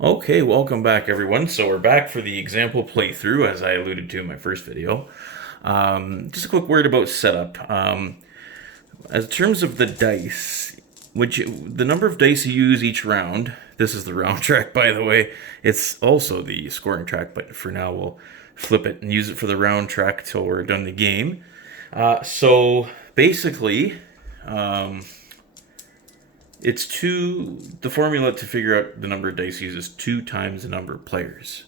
Okay, welcome back everyone. So we're back for the example playthrough as I alluded to in my first video. Just a quick word about setup. As in terms of the dice, the number of dice you use each round, this is the round track by the way, it's also the scoring track, but for now we'll flip it and use it for the round track till we're done the game. So basically, um, the formula to figure out the number of dice used is 2 times the number of players.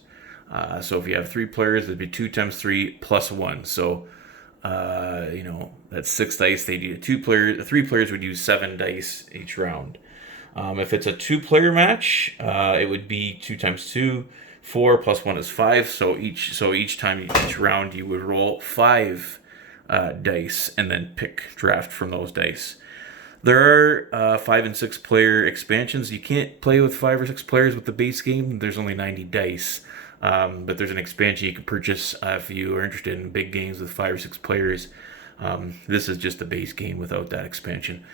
So if you have 3 players, it'd be 2 times 3 plus 1. So, that's 6 dice. They do 3 players would use 7 dice each round. If it's a 2-player match, it would be 2 times 2. 4 plus 1 is 5. So each time, each round, you would roll 5 dice and then draft from those dice. There are 5 and 6 player expansions. You can't play with 5 or 6 players with the base game. There's only 90 dice. But there's an expansion you can purchase if you are interested in big games with 5 or 6 players. This is just the base game without that expansion.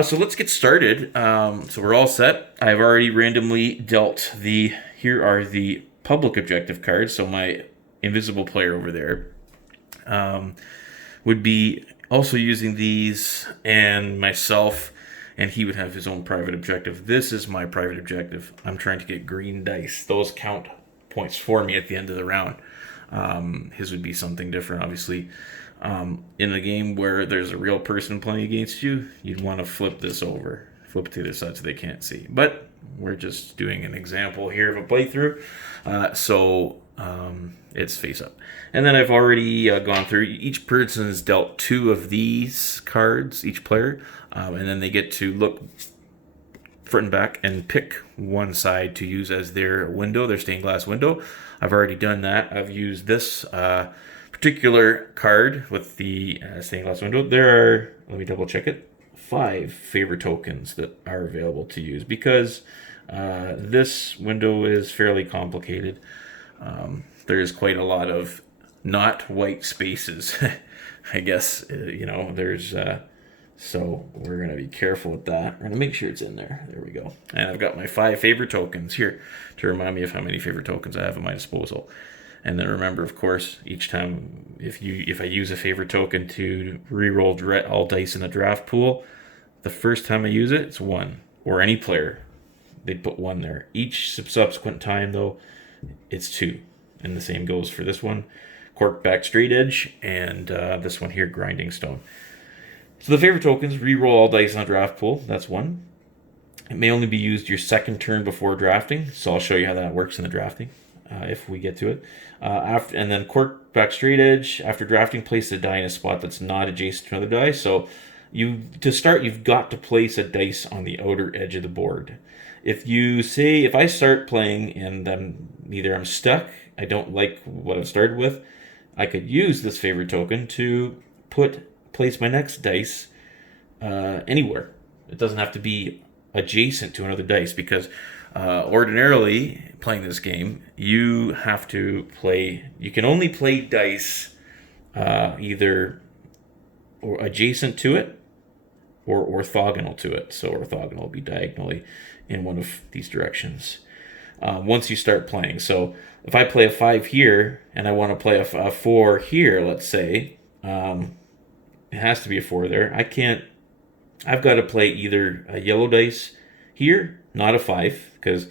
So let's get started. So we're all set. I've already randomly dealt here are the public objective cards. So my invisible player over there would be also using these, and myself, and he would have his own private objective. This is my private objective. I'm trying to get green dice. Those count points for me at the end of the round. His would be something different, obviously. In a game where there's a real person playing against you, you'd want to flip this over. Flip it to the side so they can't see. But we're just doing an example here of a playthrough. It's face up. And then I've already gone through. Each person is dealt 2 of these cards, each player. And then they get to look front and back and pick one side to use as their window, their stained glass window. I've already done that. I've used this particular card with the stained glass window. There are, let me double check it, 5 favor tokens that are available to use because this window is fairly complicated. There's quite a lot of not white spaces. I guess, there's, so we're going to be careful with that. We're going to make sure it's in there. There we go. And I've got my 5 favorite tokens here to remind me of how many favorite tokens I have at my disposal. And then remember, of course, each time if I use a favorite token to re-roll all dice in the draft pool, the first time I use it, it's 1. Or any player, they'd put 1 there. Each subsequent time, though, it's 2. And the same goes for this one, cork back straight edge, and this one here, grinding stone. So the favorite tokens, re-roll all dice in the draft pool. That's 1. It may only be used your second turn before drafting, so I'll show you how that works in the drafting if we get to it. And then cork back straight edge. After drafting, place the die in a spot that's not adjacent to another die. So to start, you've got to place a dice on the outer edge of the board. If I start playing and I'm stuck, I don't like what I've started with, I could use this favorite token to place my next dice anywhere. It doesn't have to be adjacent to another dice because ordinarily playing this game, you can only play dice either or adjacent to it or orthogonal to it. So orthogonal will be diagonally in one of these directions once you start playing. So if I play a 5 here and I want to play a 4 here, let's say, it has to be a 4 there. I've got to play either a yellow dice here, not a 5, because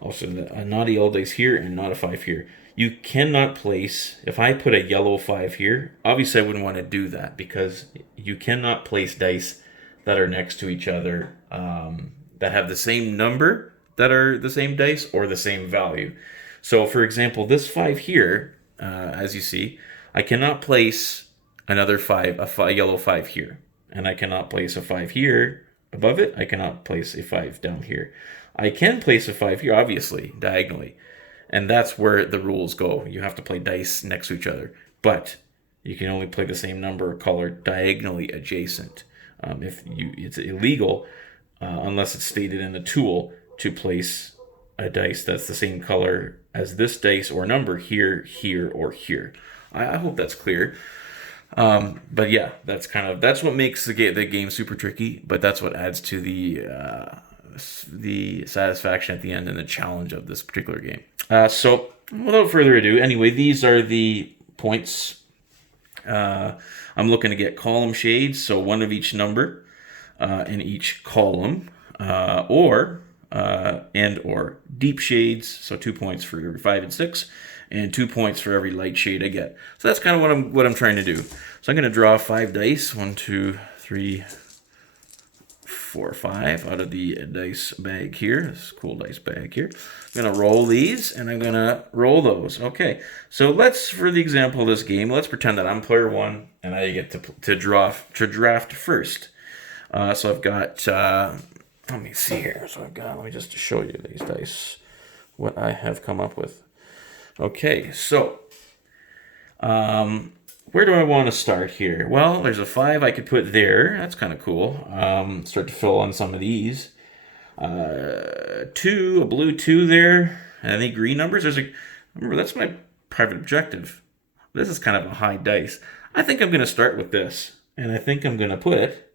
also not a yellow dice here and not a 5 here. You cannot place, if I put a yellow 5 here, obviously I wouldn't want to do that because you cannot place dice that are next to each other that have the same number that are the same dice or the same value. So for example, this 5 here, as you see, I cannot place another 5, a yellow 5 here. And I cannot place a 5 here above it. I cannot place a 5 down here. I can place a 5 here, obviously, diagonally. And that's where the rules go. You have to play dice next to each other. But you can only play the same number of color diagonally adjacent. It's illegal, unless it's stated in the tool, to place a dice that's the same color as this dice or number here, here, or here. I hope that's clear. But yeah, that's what makes the game super tricky. But that's what adds to the the satisfaction at the end and the challenge of this particular game. So without further ado, anyway, these are the points. I'm looking to get column shades, so one of each number in each column, or deep shades, so 2 points for every 5 and 6, and 2 points for every light shade I get. So that's kind of what I'm trying to do. So I'm going to draw 5 dice, 1, 2, 3, 4, 5 out of the dice bag here. This cool dice bag here. I'm going to roll these, and I'm going to roll those. Okay, so for the example of this game, let's pretend that I'm player 1, and I get to draft first. So I've got, let me see here. Let me just show you these dice, what I have come up with. Okay, so where do I want to start here? Well, there's a 5 I could put there. That's kind of cool. Start to fill on some of these. 2, a blue 2 there. Any green numbers? Remember, that's my private objective. This is kind of a high dice. I think I'm going to start with this. And I think I'm going to put it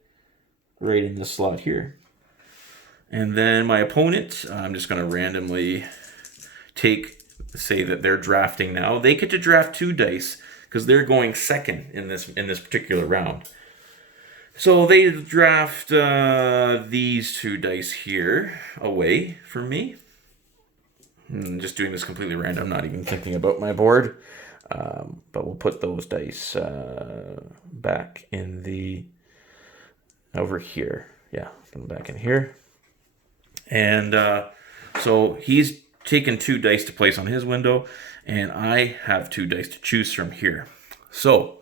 right in this slot here. And then my opponent, I'm just going to randomly say that they're drafting now. They get to draft 2 dice because they're going second in this particular round. So they draft these 2 dice here away from me. Just doing this completely random, not even thinking about my board. But we'll put those dice back in over here. Yeah, put them back in here. And so he's taken 2 dice to place on his window, and I have 2 dice to choose from here. So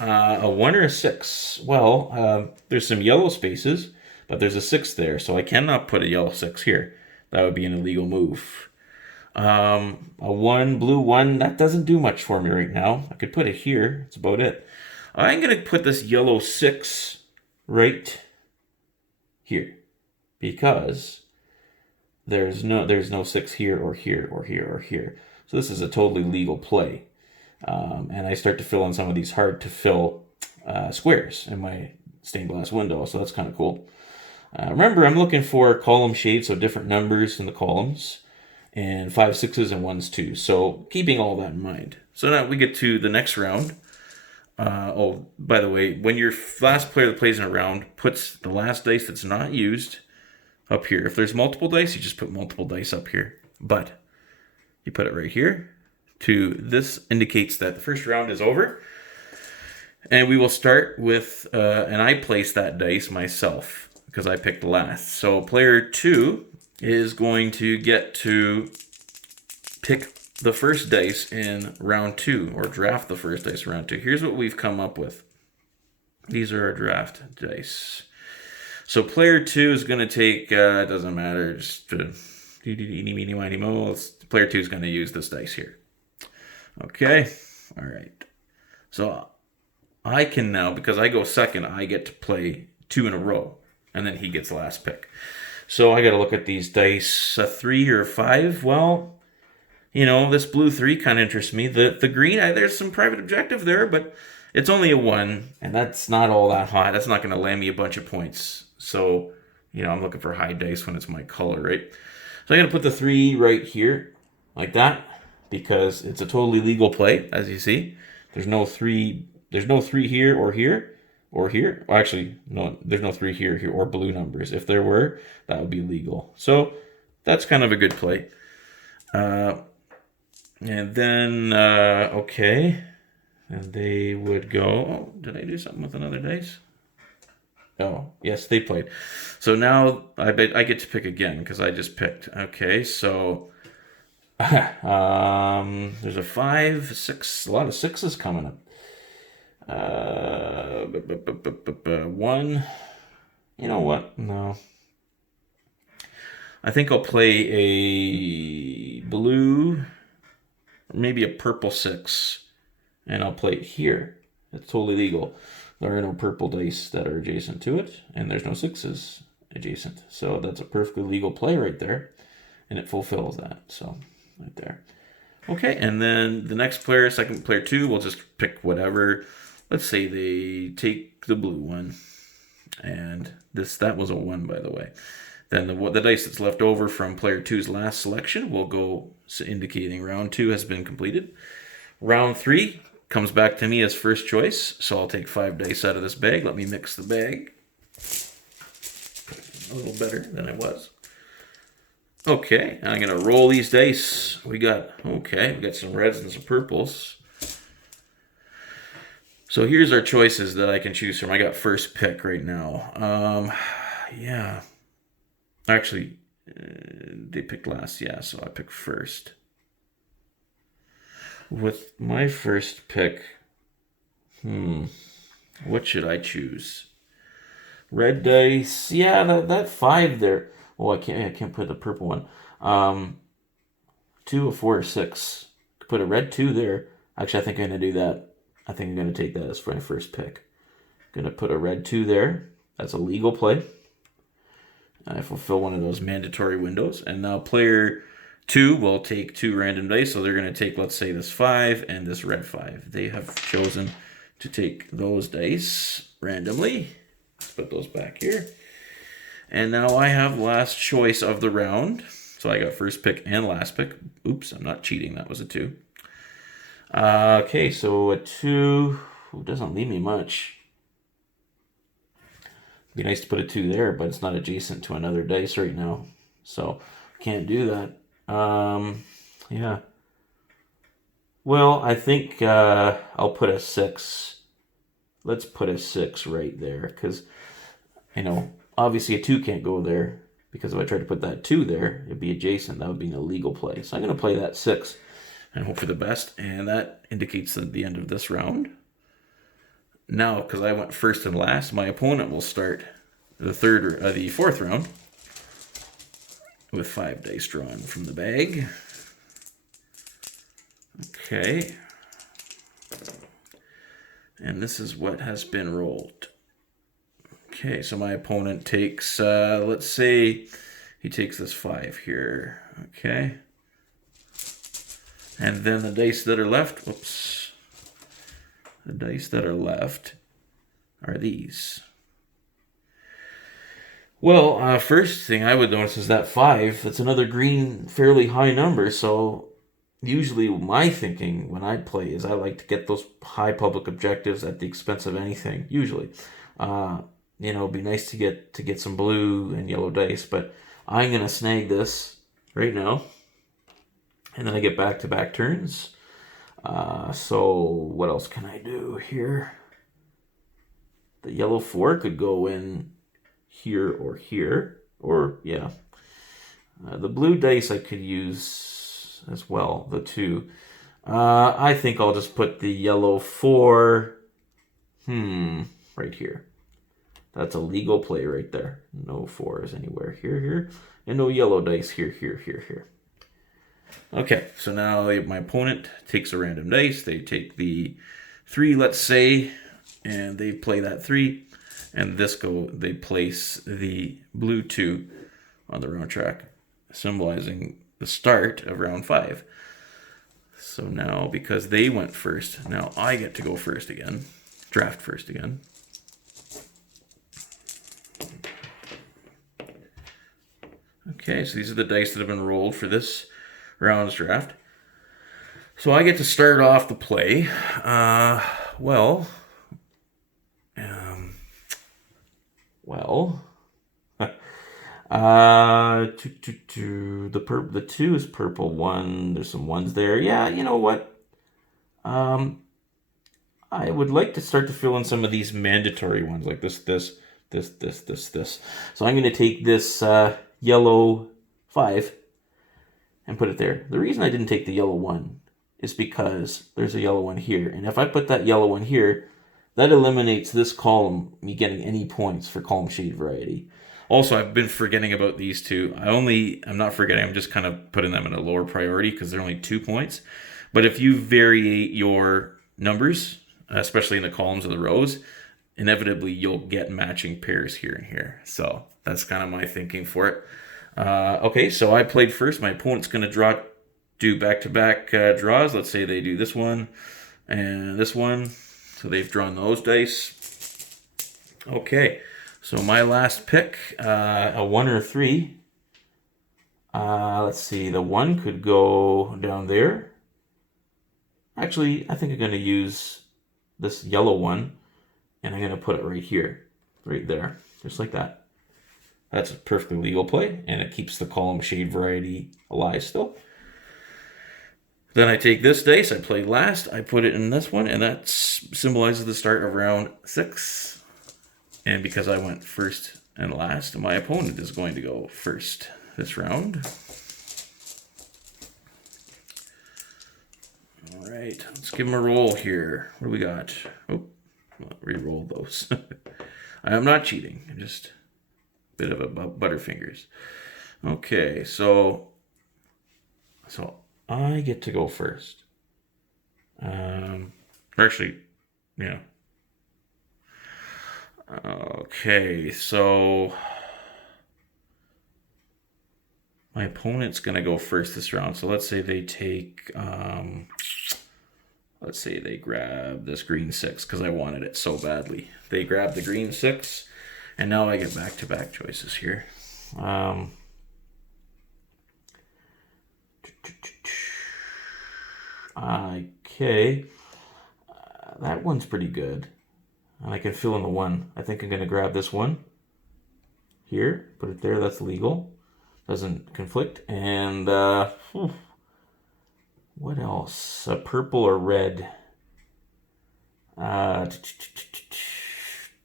a 1 or a 6. Well, there's some yellow spaces, but there's a 6 there, so I cannot put a yellow 6 here. That would be an illegal move. A 1, blue 1, that doesn't do much for me right now. I could put it here. That's about it. I'm going to put this yellow 6 right here because there's no 6 here or here or here or here. So this is a totally legal play. And I start to fill in some of these hard to fill squares in my stained glass window. So that's kind of cool. Remember, I'm looking for column shades, so different numbers in the columns, and 5 6s and 1s 2. So keeping all that in mind. So now we get to the next round. Oh, by the way, when your last player that plays in a round puts the last dice that's not used up here. If there's multiple dice, you just put multiple dice up here. But you put it right here. This indicates that the first round is over. And we will start with, and I place that dice myself because I picked last. So player 2 is going to get to pick the first dice in round 2, or draft the first dice in round 2. Here's what we've come up with. These are our draft dice. So player 2 is going to take, it doesn't matter, just player 2 is going to use this dice here. Okay, all right. So I can now, because I go second, I get to play 2 in a row, and then he gets the last pick. So I got to look at these dice, a 3 or a 5. Well, you know, this blue 3 kind of interests me. The green, there's some private objective there, but it's only a 1, and that's not all that hot. That's not going to land me a bunch of points. So, you know, I'm looking for high dice when it's my color, right? So I'm going to put the 3 right here, like that, because it's a totally legal play, as you see. There's no 3 here or here or here. Well, actually, no, there's no 3 here, or blue numbers. If there were, that would be legal. So that's kind of a good play. And then, okay. And they would go, oh, did I do something with another dice? Oh, yes, they played. So now I get to pick again because I just picked. Okay, so there's a 5, 6, a lot of 6s coming up. 1. You know what? No. I think I'll play a blue, maybe a purple 6, and I'll play it here. It's totally legal. There are no purple dice that are adjacent to it, and there's no 6s adjacent. So that's a perfectly legal play right there, and it fulfills that. So right there. Okay, and then the next player, second player 2, will just pick whatever. Let's say they take the blue one, and that was a 1, by the way. Then the dice that's left over from player two's last selection will go, indicating round 2 has been completed. Round 3 comes back to me as first choice, so I'll take 5 dice out of this bag. Let me mix the bag. A little better than it was. Okay, I'm going to roll these dice. We got some reds and some purples. So here's our choices that I can choose from. I got first pick right now. Yeah. Actually, they picked last, yeah, so I picked first. With my first pick, what should I choose? Red dice, yeah, that 5 there. Oh, I can't put the purple one. 2, a 4, or 6. Put a red 2 there. Actually, I think I'm gonna do that. I think I'm gonna take that as my first pick. Gonna put a red 2 there. That's a legal play. I fulfill one of those mandatory windows. And now player 2 will take 2 random dice. So they're going to take, let's say, this 5 and this red 5. They have chosen to take those dice randomly. Let's put those back here. And now I have last choice of the round. So I got first pick and last pick. Oops, I'm not cheating. That was a 2. Okay, so a 2 doesn't leave me much. Be nice to put a 2 there, but it's not adjacent to another dice right now, so can't do that. Yeah. Well, I think I'll put a 6. Let's put a 6 right there, because obviously a 2 can't go there, because if I tried to put that 2 there, it'd be adjacent. That would be an illegal play. So I'm going to play that 6 and hope for the best, and that indicates the end of this round. Now, because I went first and last, my opponent will start the fourth round with 5 dice drawn from the bag. Okay. And this is what has been rolled. Okay, so my opponent takes, let's say he takes this 5 here. Okay. And then the dice that are left, the dice that are left are these. Well, first thing I would notice is that 5. That's another green, fairly high number. So usually my thinking when I play is I like to get those high public objectives at the expense of anything. Usually, it'd be nice to get some blue and yellow dice, but I'm gonna snag this right now, and then I get back-to-back turns. So what else can I do here? The yellow 4 could go in here, or yeah. The blue dice I could use as well, the 2. I think I'll just put the yellow 4, right here. That's a legal play right there. No 4s anywhere here, and no yellow dice here. Okay, so now my opponent takes a random dice. They take the 3, let's say, and they play that 3. And they place the blue 2 on the round track, symbolizing the start of round 5. So now, because they went first, now I get to go first again, draft first again. Okay, so these are the dice that have been rolled for this round's draft. So I get to start off the play. The 2 is purple 1. There's some 1s there. Yeah, you know what? I would like to start to fill in some of these mandatory ones, like this. So I'm going to take this yellow 5 and put it there. The reason I didn't take the yellow 1 is because there's a yellow 1 here. And if I put that yellow 1 here, that eliminates this column, me getting any points for column shade variety. Also, I've been forgetting about these 2. I'm not forgetting, I'm just kind of putting them in a lower priority because they're only 2 points. But if you vary your numbers, especially in the columns or the rows, inevitably you'll get matching pairs here and here. So that's kind of my thinking for it. Okay, so I played first. My opponent's going to do back-to-back draws. Let's say they do this one and this one. So they've drawn those dice. Okay, So my last pick, a 1 or a 3. Let's see, the 1 could go down there. Actually, I think I'm going to use this yellow one, and I'm going to put it right here, right there, just like that. That's a perfectly legal play, and it keeps the column shade variety alive still. Then I take this dice, I play last, I put it in this one, and that symbolizes the start of round 6. And because I went first and last, my opponent is going to go first this round. All right, let's give him a roll here. What do we got? Oh, re-roll those. I'm not cheating. I'm just a bit of a butterfingers. Okay, so I get to go first. Actually, yeah. Okay, so my opponent's gonna go first this round. So let's say they take, let's say they grab this green 6 because I wanted it so badly. They grab the green 6, and now I get back-to-back choices here. Okay, that one's pretty good, and I can fill in the 1. I think I'm gonna grab this one here, put it there. That's legal, doesn't conflict. And what else? A purple or red? None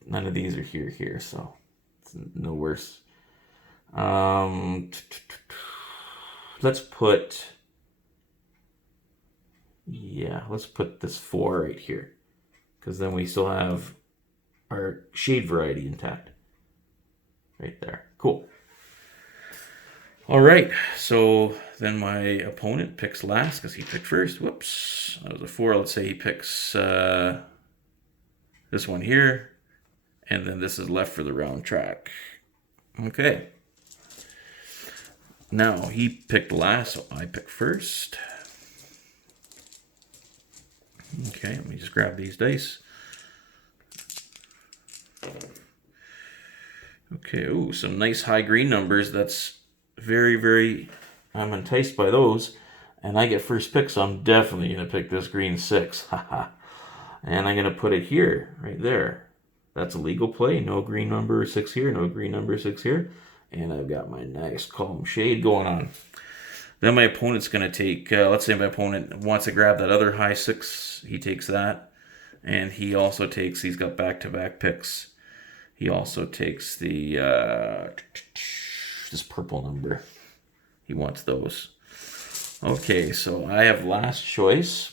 of these are here, so it's no worse. Let's put, let's put this 4 right here, because then we still have our shade variety intact. Right there. Cool. All right, so then my opponent picks last because he picked first. Whoops, that was a 4. Let's say he picks this one here, and then this is left for the round track. Okay. Now he picked last, so I pick first. Okay, let me just grab these dice. Okay, ooh, some nice high green numbers. That's very, very, I'm enticed by those. And I get first pick, so I'm definitely going to pick this green 6. Haha. And I'm going to put it here, right there. That's a legal play. No green number 6 here, no green number 6 here. And I've got my nice column shade going on. Then my opponent's going to take, let's say my opponent wants to grab that other high 6. He takes that. And he also takes, he's got back-to-back picks. He also takes the this purple number. He wants those. Okay, so I have last choice.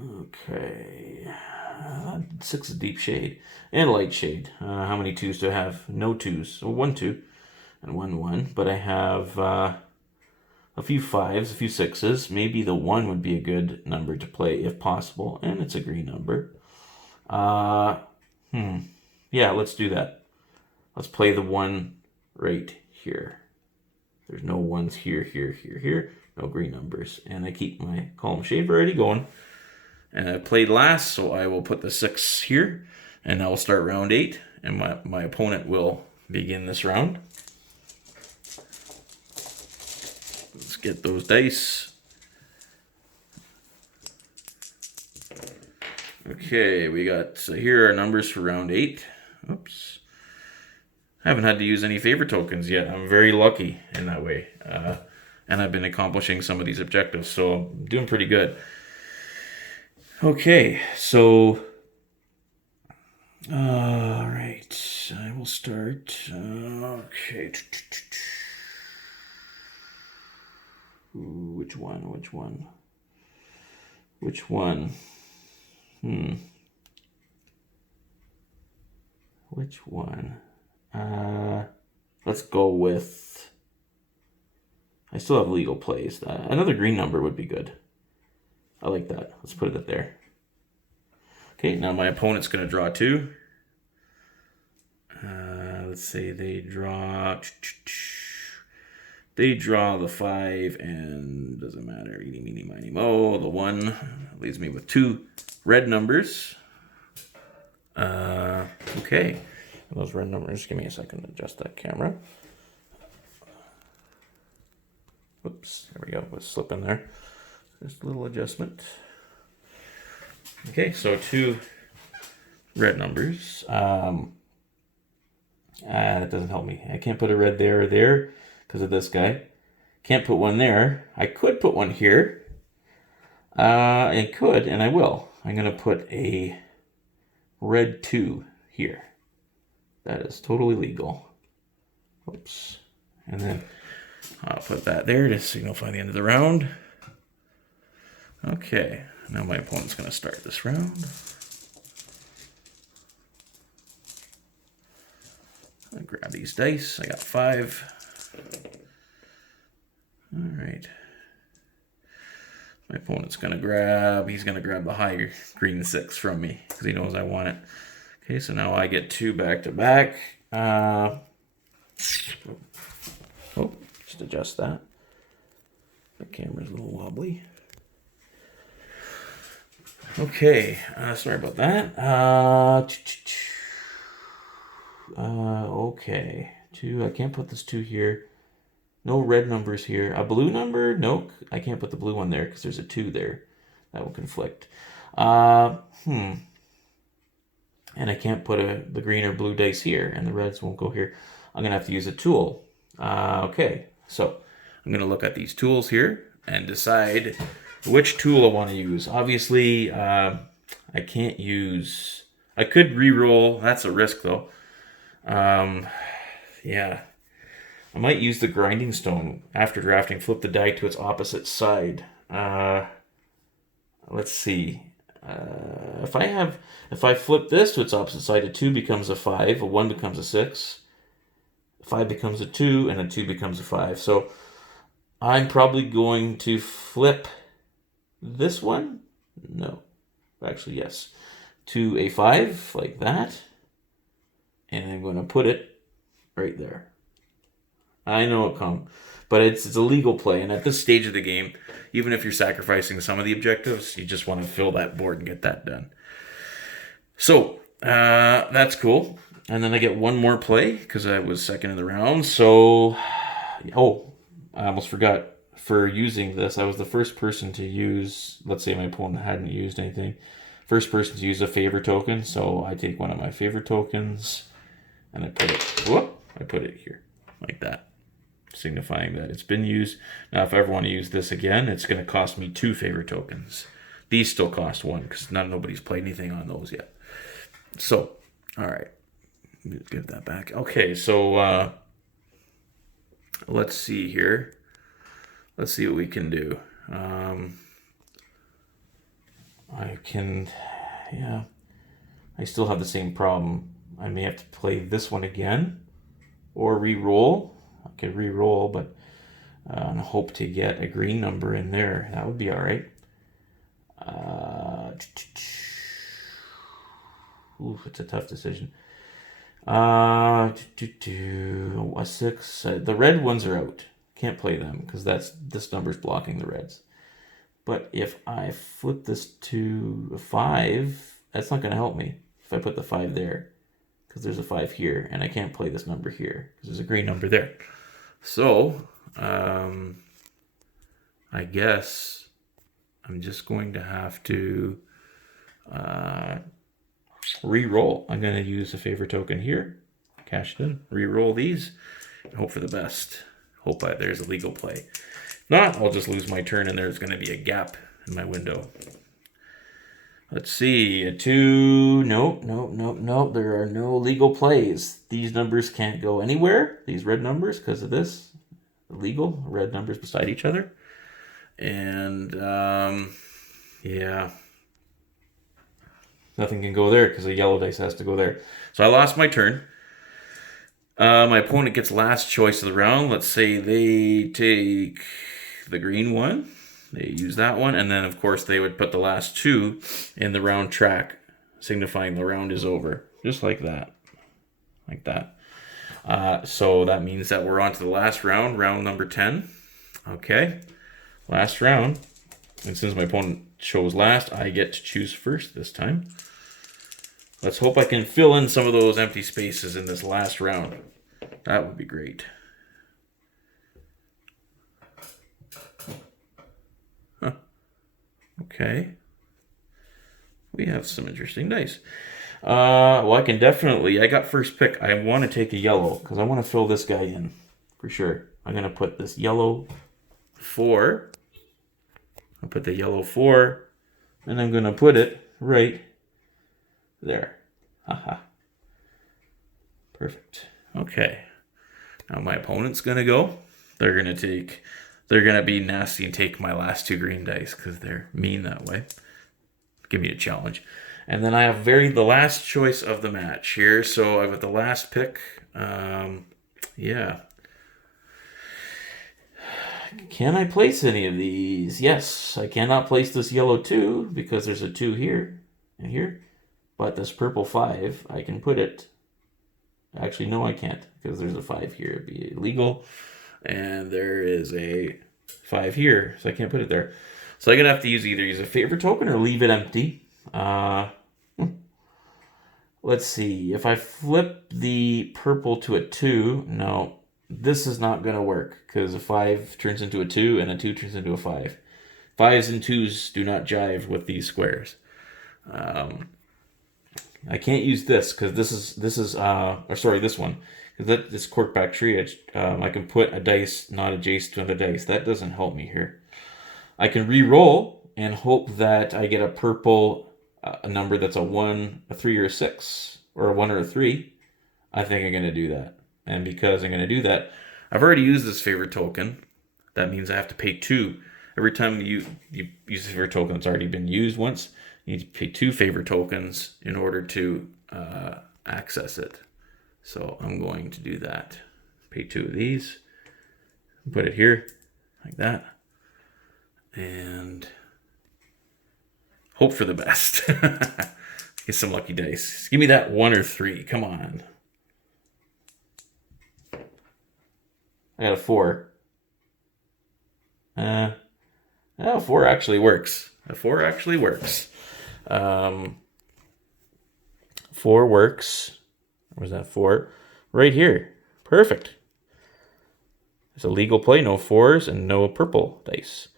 Okay. 6 is deep shade and light shade. How many 2s do I have? No 2s. So 1 2 and 1 1. But I have a few 5s, a few 6s. Maybe the 1 would be a good number to play if possible, and it's a green number. Yeah, let's do that. Let's play the 1 right here. There's no 1s here, here. No green numbers. And I keep my column shade variety going. And I played last, so I will put the 6 here. And I will start round 8. And my opponent will begin this round. Let's get those dice. Okay, we got, so here are numbers for round 8. Oops. I haven't had to use any favor tokens yet. I'm very lucky in that way. And I've been accomplishing some of these objectives, so I'm doing pretty good. Okay, so, all right, I will start. Okay. Ooh, which one? Which one? Let's go with, I still have legal plays. Another green number would be good. I like that. Let's put it there. Okay, now my opponent's going to draw 2. Let's say they draw the 5, and doesn't matter. Eeny, meeny, miny, mo. The 1 leaves me with 2. red numbers. Okay. Those red numbers, give me a second to adjust that camera. Whoops, there we go, was slipping there. Just a little adjustment. Okay, so 2 red numbers. That doesn't help me. I can't put a red there or there because of this guy. Can't put one there. I could put one here. I could, and I will. I'm going to put a red 2 here. That is totally legal. Oops. And then I'll put that there to signify the end of the round. Okay, now my opponent's going to start this round. I'll grab these dice. I got 5. All right. My opponent's going to grab, he's going to grab the high green 6 from me because he knows I want it. Okay, so now I get 2 back to back. Oh, just adjust that. The camera's a little wobbly. Okay, sorry about that. Okay, 2. I can't put this 2 here. No red numbers here. A blue number? Nope. I can't put the blue one there because there's a 2 there. That will conflict. And I can't put the green or blue dice here, and the reds won't go here. I'm going to have to use a tool. Okay, so I'm going to look at these tools here and decide which tool I want to use. Obviously, I can't use... I could re-roll. That's a risk, though. Yeah. I might use the grinding stone after drafting. Flip the die to its opposite side. Let's see. If I flip this to its opposite side, a 2 becomes a 5, a 1 becomes a 6, a 5 becomes a 2, and a 2 becomes a 5. So I'm probably going to flip this one. No. Actually, yes. To a 5, like that. And I'm going to put it right there. I know it come, but it's a legal play. And at this stage of the game, even if you're sacrificing some of the objectives, you just want to fill that board and get that done. So that's cool. And then I get one more play because I was second in the round. So, oh, I almost forgot. For using this, I was the first person to use, let's say my opponent hadn't used anything, first person to use a favor token. So I take one of my favor tokens and I put it here like that, signifying that it's been used. Now, if I ever want to use this again, it's going to cost me 2 favor tokens. These still cost 1 because nobody's played anything on those yet. So, all right, give that back. Okay, so let's see here. Let's see what we can do. I still have the same problem. I may have to play this one again or re-roll. I could re-roll, but and hope to get a green number in there. That would be all right. It's a tough decision. A 6. The red ones are out. Can't play them because this number's blocking the reds. But if I flip this to a 5, that's not going to help me if I put the 5 there because there's a 5 here and I can't play this number here because there's a green number there. So I guess I'm just going to have to re-roll. I'm going to use a favor token here, cash it in, re-roll these, and hope for the best. Hope there's a legal play. If not, I'll just lose my turn and there's going to be a gap in my window. Let's see. A 2. Nope. There are no legal plays. These numbers can't go anywhere. These red numbers, because of this. Illegal. Red numbers beside each other. And, yeah. Nothing can go there because the yellow dice has to go there. So I lost my turn. My opponent gets last choice of the round. Let's say they take the green one. They use that one. And then, of course, they would put the last 2 in the round track, signifying the round is over. Just like that. Like that. So that means that we're on to the last round, round number 10. Okay. Last round. And since my opponent chose last, I get to choose first this time. Let's hope I can fill in some of those empty spaces in this last round. That would be great. Huh. Okay. We have some interesting dice. Well, I can definitely... I got first pick. I want to take a yellow because I want to fill this guy in for sure. I'm going to put this yellow 4. I'll put the yellow 4, and I'm going to put it right there. Haha. Perfect. Okay. Now my opponent's going to go. They're going to be nasty and take my last 2 green dice because they're mean that way. Give me a challenge. And then I have the last choice of the match here. So I've got the last pick. Yeah. Can I place any of these? Yes. I cannot place this yellow 2 because there's a 2 here and here. But this purple 5, I can put it. Actually, no, I can't because there's a 5 here. It'd be illegal. And there is a 5 here, so I can't put it there. So I'm going to have to either use a favorite token or leave it empty. Let's see. If I flip the purple to a 2, no, this is not going to work because a 5 turns into a 2 and a 2 turns into a 5. 5s and 2s do not jive with these squares. I can't use this because this one. Because this corkback tree, I can put a dice not adjacent to another dice. That doesn't help me here. I can re-roll and hope that I get a purple a number that's a 1, a 3, or a 6, or a 1 or a 3. I think I'm going to do that. And because I'm going to do that, I've already used this favorite token. That means I have to pay 2. Every time you use a favorite token that's already been used once, you need to pay 2 favorite tokens in order to access it. So I'm going to do that. Pay 2 of these. Put it here, like that. And hope for the best. Get some lucky dice. Give me that 1 or 3. Come on. I got a 4. 4 actually works. A 4 actually works. 4 works. Where's that 4? Right here. Perfect. It's a legal play. No 4s and no purple dice.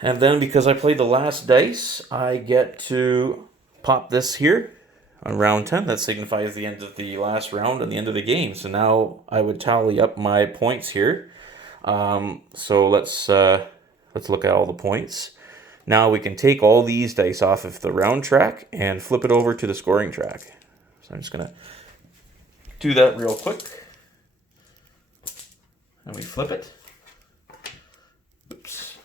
And then because I played the last dice, I get to pop this here on round 10. That signifies the end of the last round and the end of the game. So now I would tally up my points here. So let's look at all the points. Now we can take all these dice off of the round track and flip it over to the scoring track. So I'm just going to do that real quick. And we flip it. Oops.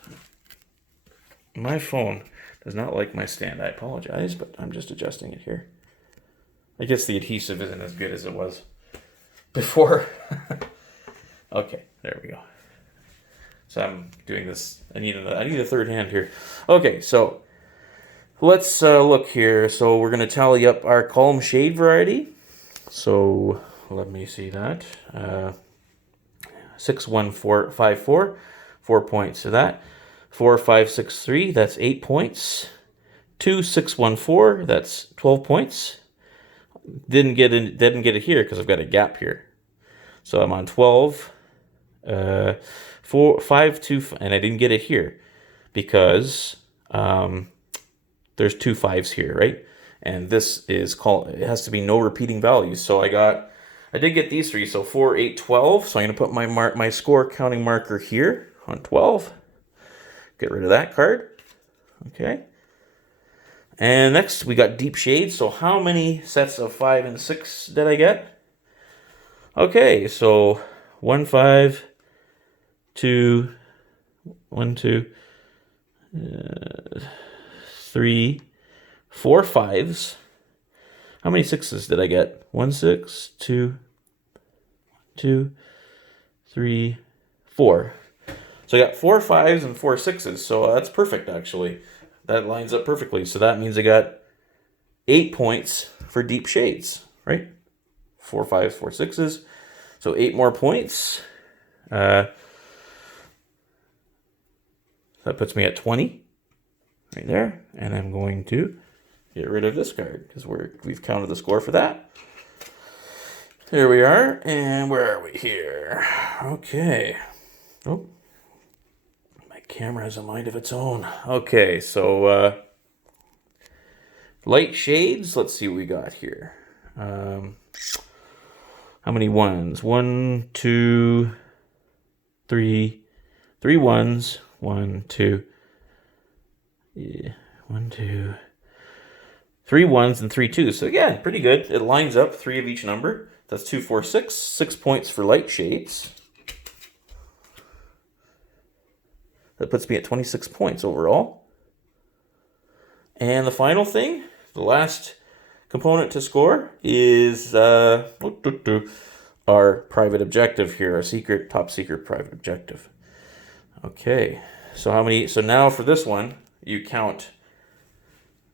My phone does not like my stand. I apologize, but I'm just adjusting it here. I guess the adhesive isn't as good as it was before. Okay, there we go. So I'm doing this. I need a third hand here. Okay, so let's look here. So we're going to tally up our column shade variety. So let me see that. 61454, 4 points to that. 4563, that's 8 points. 2614, that's 12 points. Didn't get it here because I've got a gap here. So I'm on 12. 4, 5, 2, and I didn't get it here because there's 2 5s here, right? And this is called, it has to be no repeating values. So I did get these 3, so 4, 8, 12. So I'm going to put my score counting marker here on 12. Get rid of that card. Okay. And next we got deep shades. So how many sets of 5 and 6 did I get? Okay, so 1, 5, 2, 1, 2, 3, 4 5s. How many 6s did I get? 1, 6, 2, 2, 3, 4. So I got 4 5s and 4 6s. So that's perfect, actually. That lines up perfectly. So that means I got 8 points for deep shades, right? 4 5s, 4 6s. So 8 more points. That puts me at 20 right there. And I'm going to get rid of this card because we've counted the score for that. Here we are. And where are we here? Okay. Oh, my camera has a mind of its own. Okay, so light shades. Let's see what we got here. How many ones? 1, 2, 3. 3 ones. 1, 2. Yeah, 1, 2. 3 ones and 3 twos. So again, pretty good. It lines up 3 of each number. That's 2, 4, 6. 6 points for light shades. That puts me at 26 points overall. And the final thing, the last component to score is our private objective here, our secret, top secret private objective. Okay, so how many? So now for this one, you count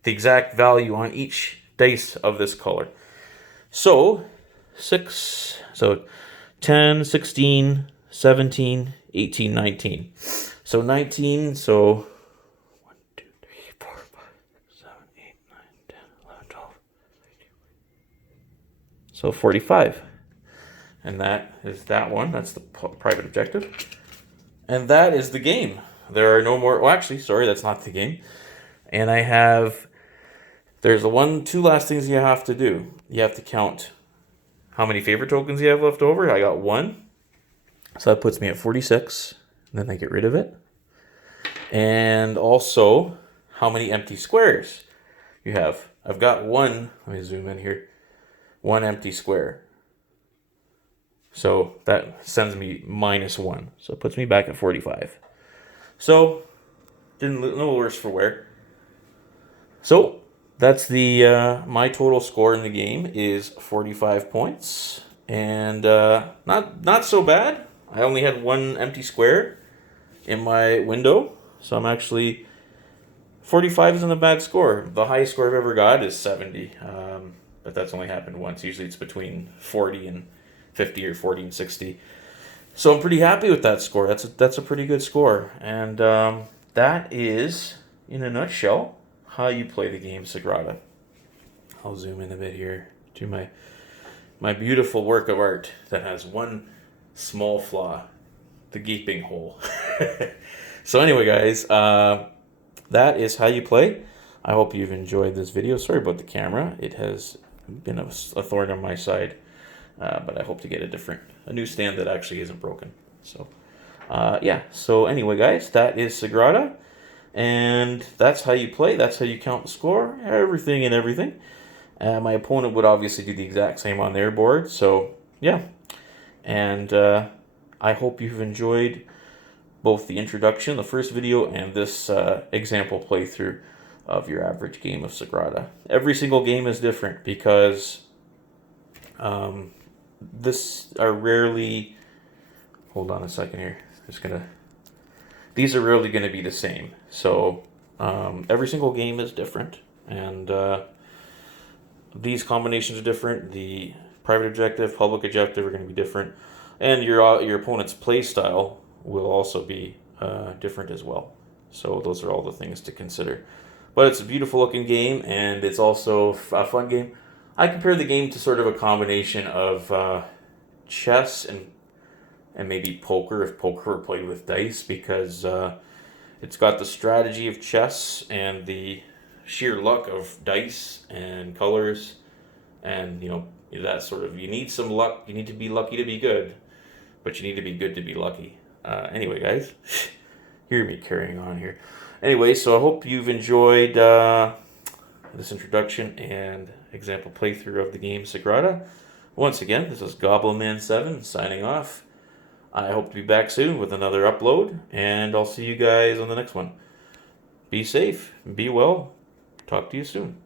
the exact value on each dice of this color. So 6, so 10, 16, 17, 18, 19. So 19, so 1, 2, 3, 4, 5, 7, 8, 9, 10, 11, 12, 13. So 45. And that is that one. That's the private objective. And that is the game. There are no more. Well, actually, sorry, that's not the game. And there's two last things you have to do. You have to count how many favorite tokens you have left over. I got 1. So that puts me at 46. And then I get rid of it. And also, how many empty squares you have. I've got 1. Let me zoom in here. 1 empty square. So that sends me -1. So it puts me back at 45. So, no worse for wear. So, that's my total score in the game is 45 points. And not so bad. I only had 1 empty square in my window. So I'm actually, 45 isn't a bad score. The highest score I've ever got is 70. But that's only happened once. Usually it's between 40 and 50 or 40 and 60. So I'm pretty happy with that score. That's a pretty good score. And that is, in a nutshell, how you play the game Sagrada. I'll zoom in a bit here to my beautiful work of art that has one small flaw, the gaping hole. So anyway, guys, that is how you play. I hope you've enjoyed this video. Sorry about the camera. It has been a thorn on my side. But I hope to get a new stand that actually isn't broken. So, yeah. So anyway, guys, that is Sagrada. And that's how you play. That's how you count the score. Everything and everything. My opponent would obviously do the exact same on their board. So, yeah. And I hope you've enjoyed both the introduction, the first video, and this example playthrough of your average game of Sagrada. Every single game is different because these are rarely going to be the same. So every single game is different, and these combinations are different. The private objective, public objective are going to be different, and your opponent's play style will also be different as well. So those are all the things to consider. But it's a beautiful looking game, and it's also a fun game. I compare the game to sort of a combination of chess and maybe poker, if poker were played with dice, because it's got the strategy of chess and the sheer luck of dice and colors, and that sort of, you need some luck. You need to be lucky to be good, but you need to be good to be lucky. Anyway, guys, hear me carrying on here. Anyway, so I hope you've enjoyed this introduction and example playthrough of the game Sagrada. Once again, this is GoblinMan7 signing off. I hope to be back soon with another upload, and I'll see you guys on the next one. Be safe, be well, talk to you soon.